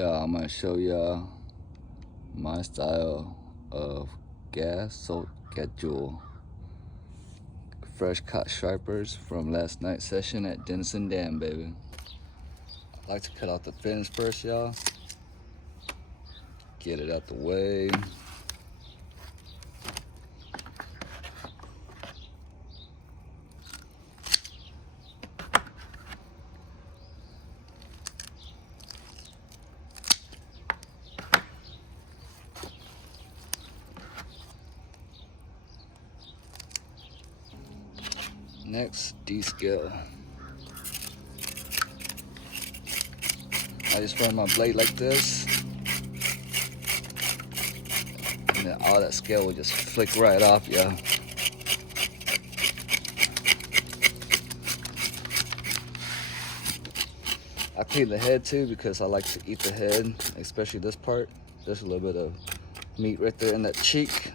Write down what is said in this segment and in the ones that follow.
Yeah, I'm gonna show y'all my style of gas salt schedule. Fresh caught stripers from last night's session at Denison Dam, baby. I like to cut out the fins first, y'all. Get it out the way. Next, descale. I just run my blade like this, and then all that scale will just flick right off, yeah. I clean the head too because I like to eat the head, especially this part. There's a little bit of meat right there in that cheek.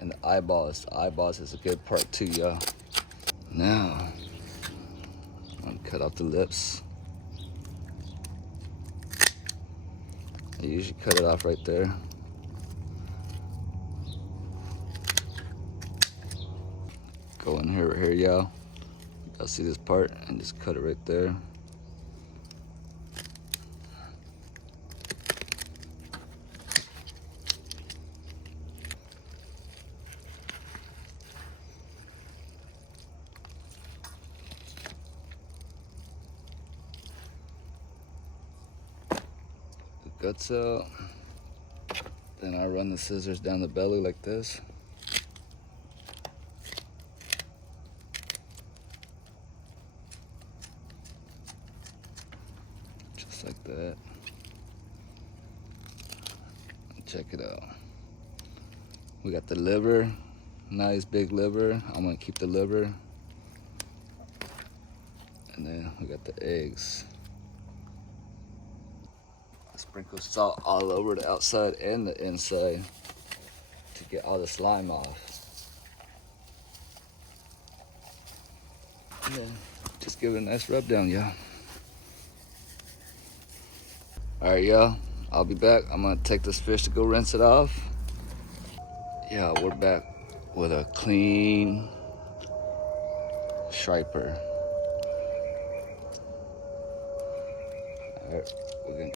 And the eyeballs. The eyeballs is a good part too, y'all. Now, I'm gonna cut off the lips. I usually cut it off right there. Go in here, right here, y'all. Y'all see this part and just cut it right there. Guts out. Then I run the scissors down the belly like this. Just like that. Check it out. We got the liver, nice big liver. I'm gonna keep the liver. And then we got the eggs. Sprinkle salt all over the outside and the inside to get all the slime off. And then just give it a nice rub down, y'all. All right, y'all, I'll be back. I'm gonna take this fish to go rinse it off. Yeah, we're back with a clean striper. All right, we're gonna